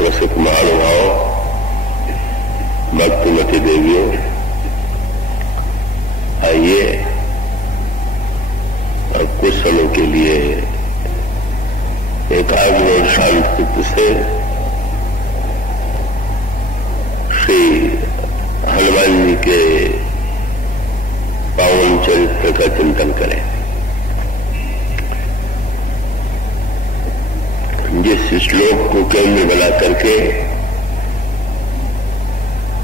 रसिक महानुभाव, भक्तिमती देवियों, आइए और कुछ समय के लिए एकाग्र और शांत चित्त से श्री हनुमान जी के पावन चरित्र का चिंतन करें। जिस श्लोक को केंद्र बना करके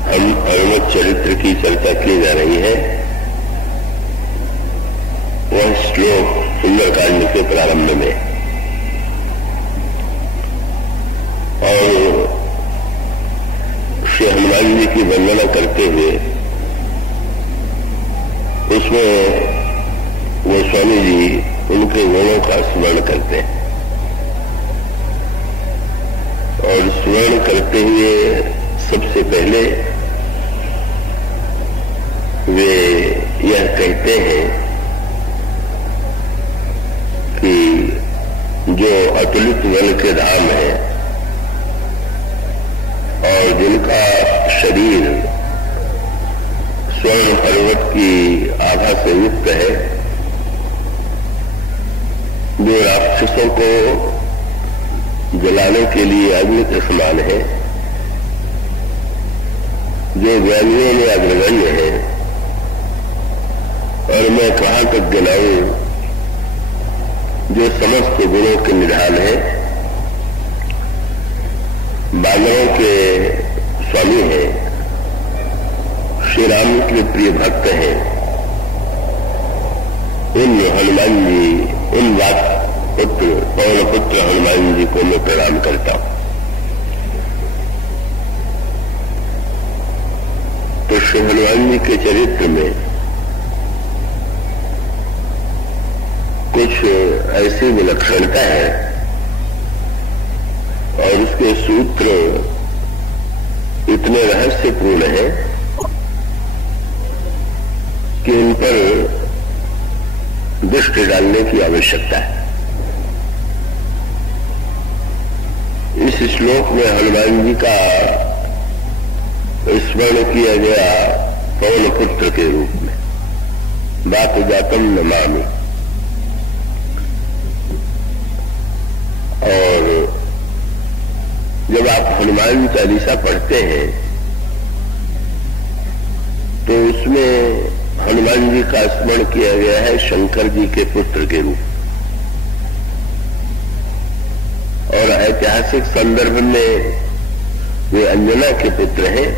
हम हनुमत चरित्र की चर्चा की जा रही है, वह श्लोक सुंदरकांड के प्रारंभ में, और श्री हनुमान जी की वंदना करते हुए उसमें वो स्वामी जी उनके गुणों का स्मरण करते हैं और स्मरण करते हुए सबसे पहले वे यह कहते हैं कि जो अतुलित बल के धाम है और जिनका शरीर स्वर्ण पर्वत की आभा से युक्त है, जो राक्षसों को जलाने के लिए अग्नि के समान है, जो ज्ञानियों में अग्रगण्य है, और मैं कहां तक गिनाऊं, जो समस्त गुणों के निधान है, बानरों के स्वामी हैं, श्री राम के प्रिय भक्त हैं, उन हनुमान जी, उन पुत्र पवन पुत्र हनुमान जी को मैं प्रणाम करता हूं। तो श्री हनुमान जी के चरित्र में कुछ ऐसी विलक्षणता है और उसके सूत्र इतने रहस्यपूर्ण हैं कि इन पर दृष्टि डालने की आवश्यकता है। इस श्लोक में हनुमान जी का स्मरण किया गया पवन पुत्र के रूप में, बाप जातम नमामि। और जब आप हनुमान चालीसा पढ़ते हैं तो उसमें हनुमान जी का स्मरण किया गया है शंकर जी के पुत्र के रूप, और ऐतिहासिक संदर्भ में वे अंजना के पुत्र हैं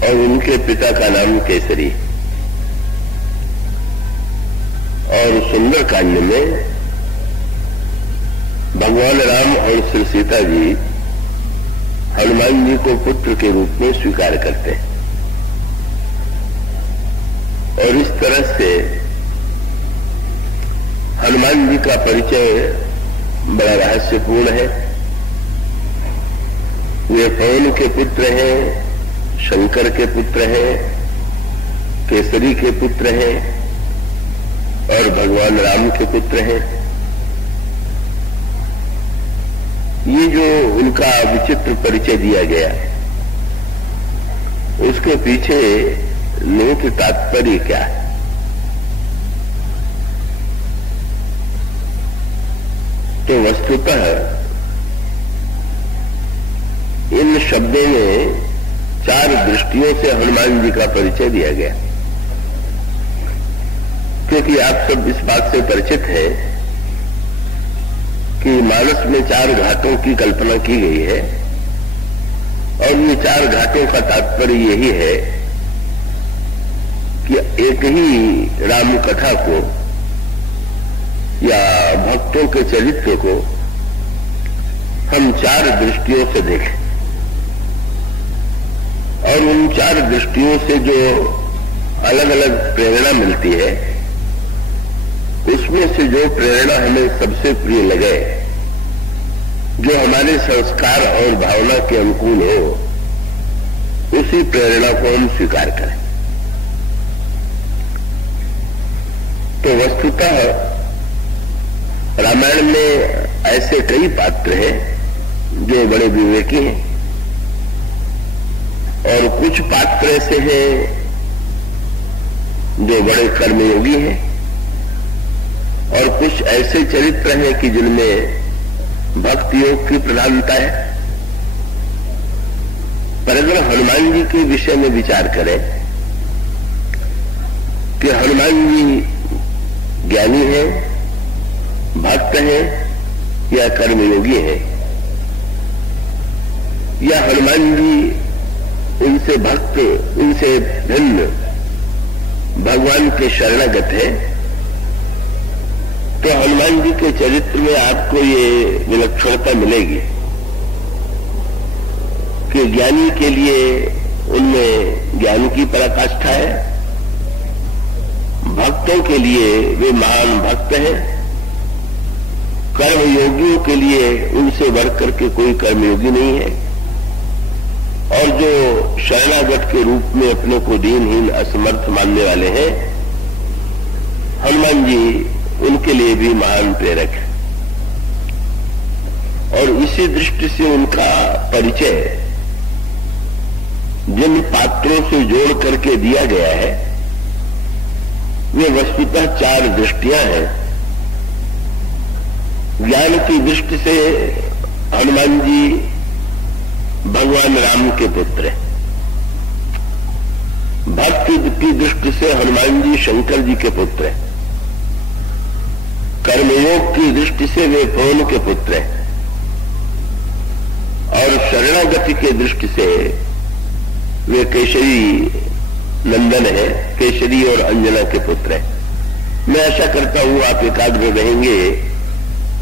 और उनके पिता का नाम केसरी। और सुंदरकांड में भगवान राम और श्री सीता जी हनुमान जी को पुत्र के रूप में स्वीकार करते हैं, और इस तरह से हनुमान जी का परिचय बड़ा रहस्यपूर्ण है। वे पवन के पुत्र हैं, शंकर के पुत्र हैं, केसरी के पुत्र हैं और भगवान राम के पुत्र हैं। ये जो उनका विचित्र परिचय दिया गया, उसके पीछे निहित तात्पर्य क्या है? तो वस्तुतः इन शब्दों में 4 दृष्टियों से हनुमान जी का परिचय दिया गया, क्योंकि आप सब इस बात से परिचित हैं कि मानस में 4 घाटों की कल्पना की गई है, और ये 4 घाटों का तात्पर्य यही है कि एक ही राम कथा को या भक्तों के चरित्र को हम 4 दृष्टियों से देखें, और उन 4 दृष्टियों से जो अलग अलग प्रेरणा मिलती है, उसमें से जो प्रेरणा हमें सबसे प्रिय लगे, जो हमारे संस्कार और भावना के अनुकूल हो, उसी प्रेरणा को हम स्वीकार करें। तो वस्तुतः रामायण में ऐसे कई पात्र हैं जो बड़े विवेकी हैं, और कुछ पात्र ऐसे हैं जो बड़े कर्मयोगी हैं, और कुछ ऐसे चरित्र हैं कि जिनमें भक्ति योग की प्रधानता है। पर अगर हनुमान जी के विषय में विचार करें कि हनुमान जी ज्ञानी हैं, भक्त हैं या कर्मयोगी हैं, या हनुमान जी उनसे भक्त, उनसे भिन्न भगवान के शरणागत है, तो हनुमान जी के चरित्र में आपको ये विलक्षणता मिलेगी कि ज्ञानी के लिए उनमें ज्ञान की पराकाष्ठा है, भक्तों के लिए वे महान भक्त हैं, कर्मयोगियों के लिए उनसे बढ़कर के कोई कर्मयोगी नहीं है, और जो शरणागत के रूप में अपने को दीनहीन असमर्थ मानने वाले हैं, हनुमान जी उनके लिए भी महान प्रेरक है। और इसी दृष्टि से उनका परिचय जिन पात्रों से जोड़ करके दिया गया है, वे वस्तुतः 4 दृष्टियां हैं। ज्ञान की दृष्टि से हनुमान जी भगवान राम के पुत्र हैं, भक्ति की दृष्टि से हनुमान जी शंकर जी के पुत्र हैं, कर्मयोग की दृष्टि से वे पवन के पुत्र हैं, और शरणागति के दृष्टि से वे केशरी नंदन है, केशरी और अंजना के पुत्र हैं। मैं आशा करता हूं आप एकाग्र रहेंगे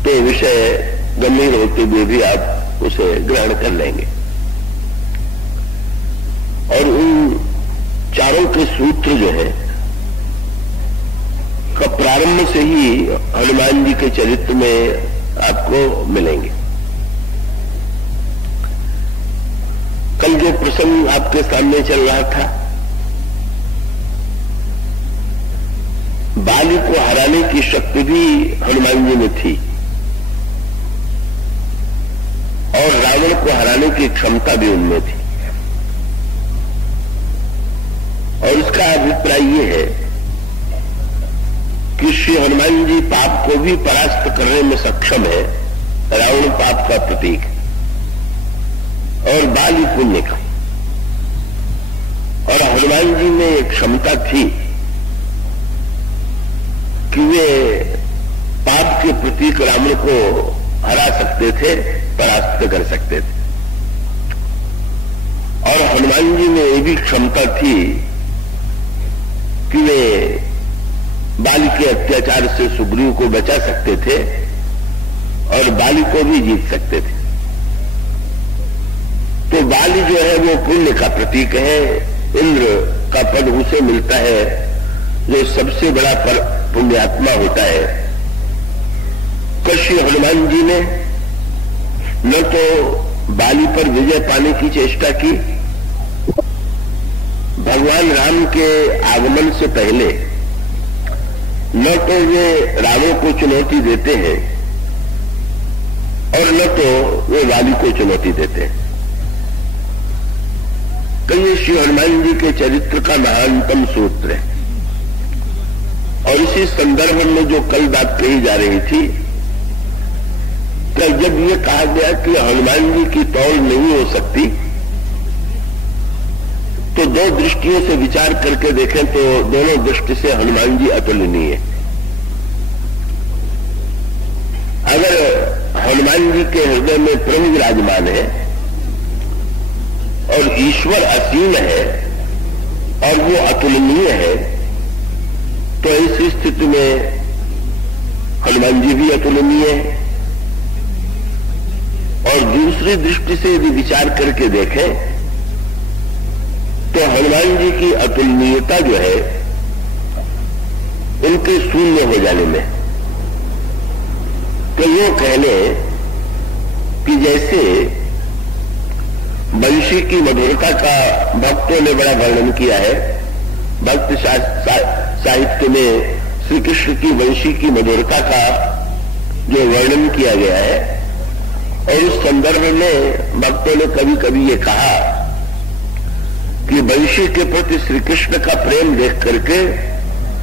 तो विषय गंभीर होते हुए भी आप उसे ग्रहण कर लेंगे। और उन चारों के सूत्र जो है का प्रारंभ से ही हनुमान जी के चरित्र में आपको मिलेंगे। कल जो प्रसंग आपके सामने चल रहा था, बाली को हराने की शक्ति भी हनुमान जी में थी और रावण को हराने की क्षमता भी उनमें थी। और इसका अभिप्राय ये है कि श्री हनुमान जी पाप को भी परास्त करने में सक्षम है। रावण पाप का प्रतीक और बाली पुण्य का, और हनुमान जी में एक क्षमता थी कि वे पाप के प्रतीक रावण को हरा सकते थे, परास्त कर सकते थे। और हनुमान जी में ये भी क्षमता थी कि वे बाली के अत्याचार से सुग्रीव को बचा सकते थे और बाली को भी जीत सकते थे। तो बाली जो है वो पुण्य का प्रतीक है। इंद्र का पद उसे मिलता है जो सबसे बड़ा पुण्यात्मा होता है। कृष्ण हनुमान जी ने न तो बाली पर विजय पाने की चेष्टा की, भगवान राम के आगमन से पहले न तो वे रावण को चुनौती देते हैं और न तो वे बाली को चुनौती देते हैं। तो ये श्री हनुमान जी के चरित्र का महानतम सूत्र है। और इसी संदर्भ में जो कल बात कही जा रही थी, तो जब ये कहा गया कि हनुमान जी की तौल नहीं हो सकती, तो दो दृष्टियों से विचार करके देखें तो दोनों दृष्टि से हनुमान जी अतुलनीय है। अगर हनुमान जी के हृदय में प्रभु विराजमान है और ईश्वर असीम है और वो अतुलनीय है, तो इस स्थिति में हनुमान जी भी अतुलनीय है। और दूसरी दृष्टि से यदि विचार करके देखें तो हनुमान जी की अतुलनीयता जो है उनके शून्य हो जाने में, तो यूं कह लें कि जैसे वंशी की मधुरता का भक्तों ने बड़ा वर्णन किया है। भक्त साहित्य में श्री कृष्ण की वंशी की मधुरता का जो वर्णन किया गया है और उस संदर्भ में भक्तों ने कभी कभी ये कहा कि वंशी के प्रति श्री कृष्ण का प्रेम देख करके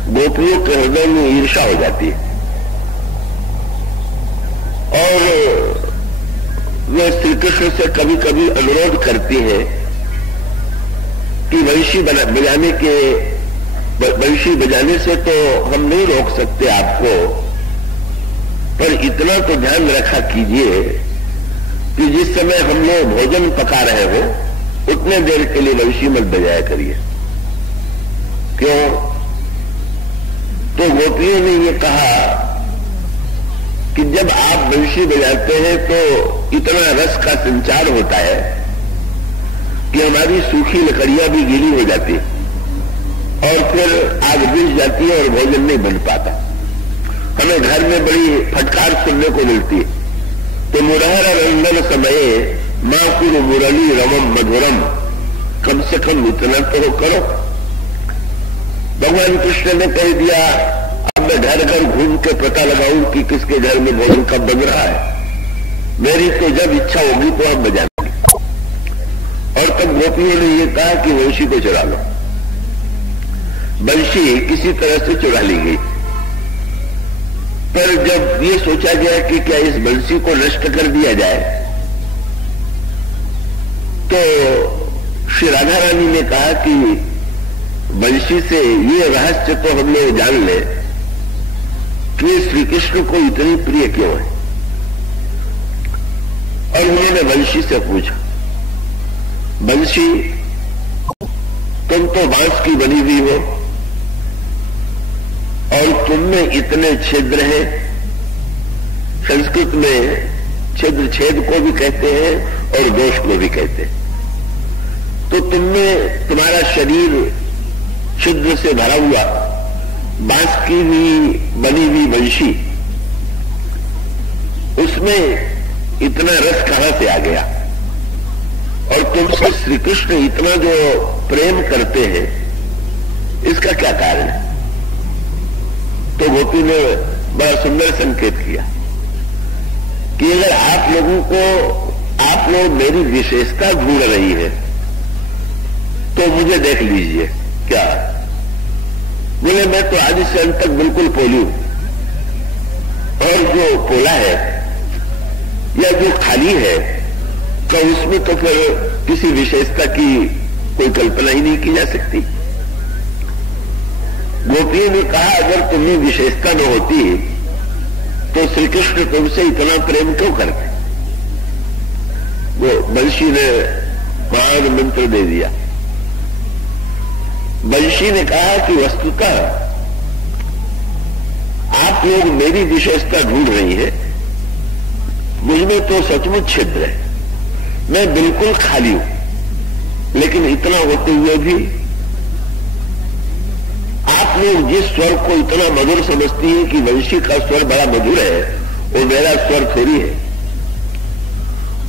गोपियों के हृदय में ईर्ष्या हो जाती है और वे श्री कृष्ण से कभी कभी अनुरोध करती हैं कि वंशी बजाने से तो हम नहीं रोक सकते आपको, पर इतना तो ध्यान रखा कीजिए कि जिस समय हम लोग भोजन पका रहे हो उतने देर के लिए वंशी मत बजाया करिए। क्यों? तो गोपियों ने ये कहा कि जब आप वंशी बजाते हैं तो इतना रस का संचार होता है कि हमारी सूखी लकड़ियां भी गीली हो जाती है और फिर आग बुझ जाती है और भोजन नहीं बन पाता। हमें घर में बड़ी फटकार सुनने को मिलती है। तो मुरहर रंगन समये मां कुरु मुरली रमम मधुरम, कम से कम इतना तो करो। भगवान कृष्ण ने कह दिया अब मैं घर घर घूम के पता लगाऊं कि किसके घर में भोजन कब बन रहा है। मेरी तो जब इच्छा होगी तो हम बजाएंगे। और तब गोपियों ने यह कहा कि वंशी को चुरा लो। वंशी किसी तरह से चुरा ली गई, पर जब ये सोचा गया कि क्या इस बंसी को नष्ट कर दिया जाए, तो श्री राधा रानी ने कहा कि बंशी से ये रहस्य तो हम लोग जान ले कि श्री कृष्ण को इतनी प्रिय क्यों है। और उन्होंने बंशी से पूछा, बंशी तुम तो बांस की बनी हुई हो और तुम में इतने छिद्र हैं। संस्कृत में छिद्र छेद को भी कहते हैं और दोष को भी कहते हैं। तो तुमने तुम्हारा शरीर छिद्र से भरा हुआ बांस की भी बनी हुई वंशी, उसमें इतना रस कहां से आ गया? और तुमसे श्री कृष्ण इतना जो प्रेम करते हैं, इसका क्या कारण है? तो गोपी ने बड़ा सुंदर संकेत किया कि अगर आप लोग मेरी विशेषता ढूंढ रही है तो मुझे देख लीजिए। क्या? बोले मैं तो आदि से अंत तक बिल्कुल पोली हूं, और जो पोला है या जो खाली है तो उसमें तो फिर किसी विशेषता की कोई कल्पना ही नहीं की जा सकती। गोपियों ने कहा अगर तुम्हें विशेषता न होती तो श्री कृष्ण तुमसे इतना प्रेम क्यों करते? वो बंशी ने महान मंत्र दे दिया। बंशी ने कहा कि वस्तुतः आप लोग मेरी विशेषता ढूंढ रही है, मुझमें तो सचमुच छिद्र है, मैं बिल्कुल खाली हूं। लेकिन इतना होते हुए भी आप लोग जिस स्वर को इतना मधुर समझती है कि वंशी का स्वर बड़ा मधुर है, वो मेरा स्वर थोड़ी है।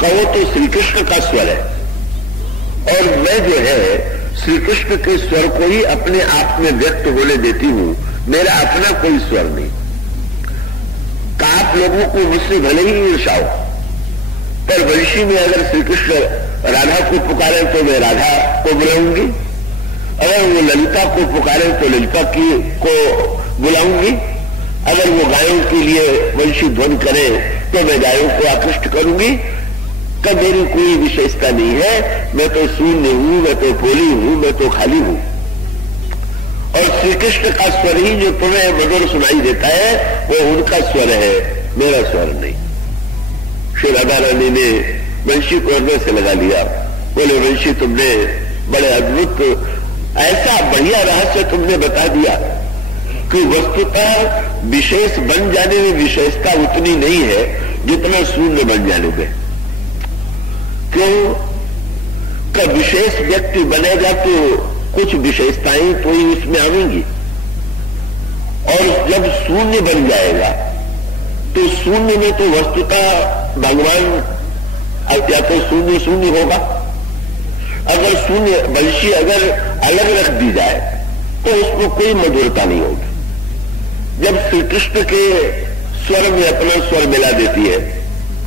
कहो तो श्री कृष्ण का स्वर है, और मैं जो है श्री कृष्ण के स्वर को ही अपने आप में व्यक्त होने देती हूं, मेरा अपना कोई स्वर नहीं। का आप लोगों को मुझसे भले ही ईर्ष्या हो, पर वंशी में अगर श्री कृष्ण राधा को पुकारे तो मैं राधा को बुलाऊंगी, अगर वो ललिता को पुकारे तो ललिता को बुलाऊंगी, अगर वो गायों के लिए वंशी ध्वन करे तो मैं गायों को आकृष्ट करूंगी। तब मेरी कोई विशेषता नहीं है, मैं तो शून्य हूं, मैं तो भोली हूं, मैं तो खाली हूं। और श्री कृष्ण का स्वर ही जो तुम्हें मधुर सुनाई देता है वो उनका स्वर है, मेरा स्वर नहीं। श्री राधा रानी ने वंशी को हृदय से लगा लिया। बोले वंशी तुमने बड़े अद्भुत ऐसा बढ़िया रहस्य तुमने बता दिया कि वस्तुतः विशेष बन जाने में विशेषता उतनी नहीं है जितना शून्य बन जाने में। क्यों? का विशेष व्यक्ति बनेगा तो कुछ विशेषताएं तो ही उसमें आवेंगी, और जब शून्य बन जाएगा तो शून्य में तो वस्तुतः भगवान या तो शून्य शून्य होगा। अगर शून्य वंशी अगर अलग रख दी जाए तो उसमें कोई मधुरता नहीं होगी। जब श्री कृष्ण के स्वर में अपना स्वर मिला देती है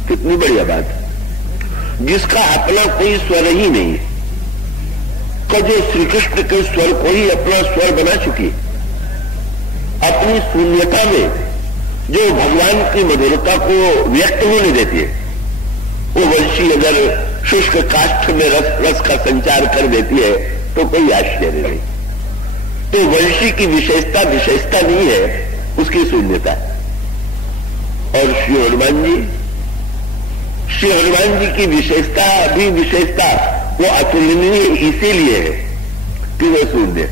कितनी बढ़िया बात है। जिसका अपना कोई स्वर ही नहीं है, का जो श्री कृष्ण के स्वर को ही अपना स्वर बना चुकी, अपनी शून्यता में जो भगवान की मधुरता को व्यक्त होने देती है, वो वंशी अगर शुष्क काष्ठ में रस का संचार कर देती है तो कोई आश्चर्य नहीं। तो वंशी की विशेषता नहीं है, उसकी शून्यता। और श्री हनुमान जी की विशेषता वो अतुलनीय इसीलिए है कि वो शून्य।